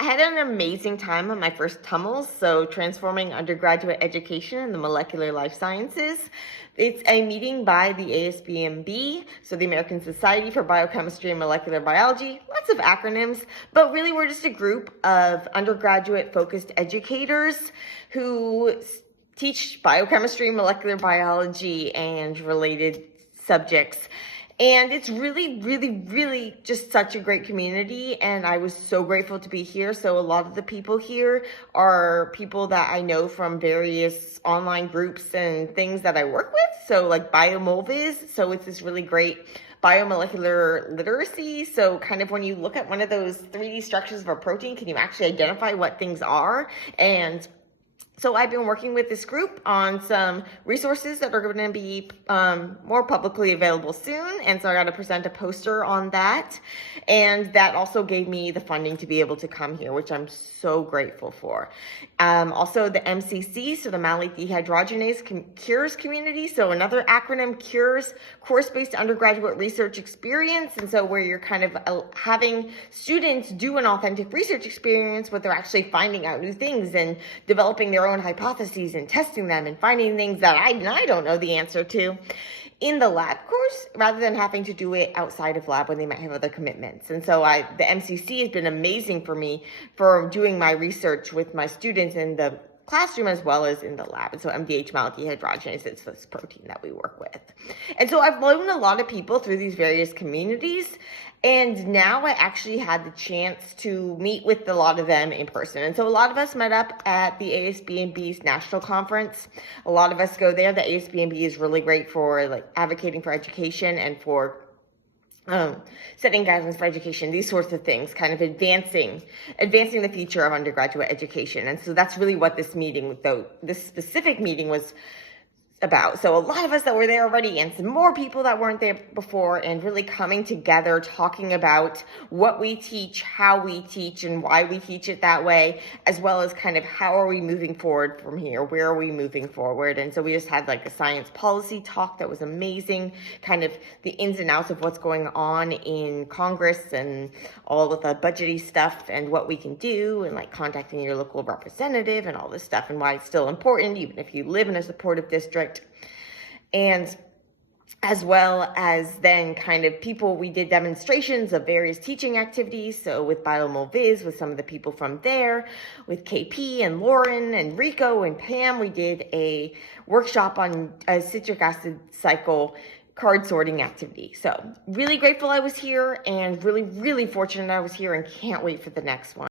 I had an amazing time on my first TUEMLS, so transforming undergraduate education in the molecular life sciences. It's a meeting by the ASBMB, so the American Society for Biochemistry and Molecular Biology, lots of acronyms, but really we're just a group of undergraduate focused educators who teach biochemistry, molecular biology, and related subjects. And it's really just such a great community, and I was so grateful to be here. So a lot of the people here are people that I know from various online groups and things that I work with. So like TUEMLS, so it's this really great biomolecular literacy. So kind of when you look at one of those 3D structures of a protein, can you actually identify what things are? And so I've been working with this group on some resources that are going to be more publicly available soon. And so I got to present a poster on that. And that also gave me the funding to be able to come here, which I'm so grateful for. Also the MCC, so the malate dehydrogenase cures community. So another acronym, cures, course-based undergraduate research experience. And so where you're kind of having students do an authentic research experience, but they're actually finding out new things and developing their own hypotheses and testing them and finding things that I don't know the answer to in the lab course, rather than having to do it outside of lab when they might have other commitments. And so the MCC has been amazing for me for doing my research with my students in the classroom as well as in the lab. And so MDH malate dehydrogenase, it's this protein that we work with. And so I've known a lot of people through these various communities, and now I actually had the chance to meet with a lot of them in person. And so a lot of us met up at the ASBMB's national conference. A lot of us go there. The ASBMB is really great for like advocating for education and for setting guidelines for education, these sorts of things, kind of advancing the future of undergraduate education. And so that's really what this meeting, though this specific meeting, was about. So a lot of us that were there already and some more people that weren't there before, and really coming together, talking about what we teach, how we teach, and why we teach it that way, as well as kind of how are we moving forward from here? Where are we moving forward? And so we just had like a science policy talk that was amazing, kind of the ins and outs of what's going on in Congress and all of the budgety stuff and what we can do, and like contacting your local representative and all this stuff, and why it's still important even if you live in a supportive district. And as well as then kind of people, we did demonstrations of various teaching activities. So with TUEMLS, with some of the people from there, with KP and Lauren and Rico and Pam, we did a workshop on a citric acid cycle card sorting activity. So really grateful I was here, and really fortunate I was here, and can't wait for the next one.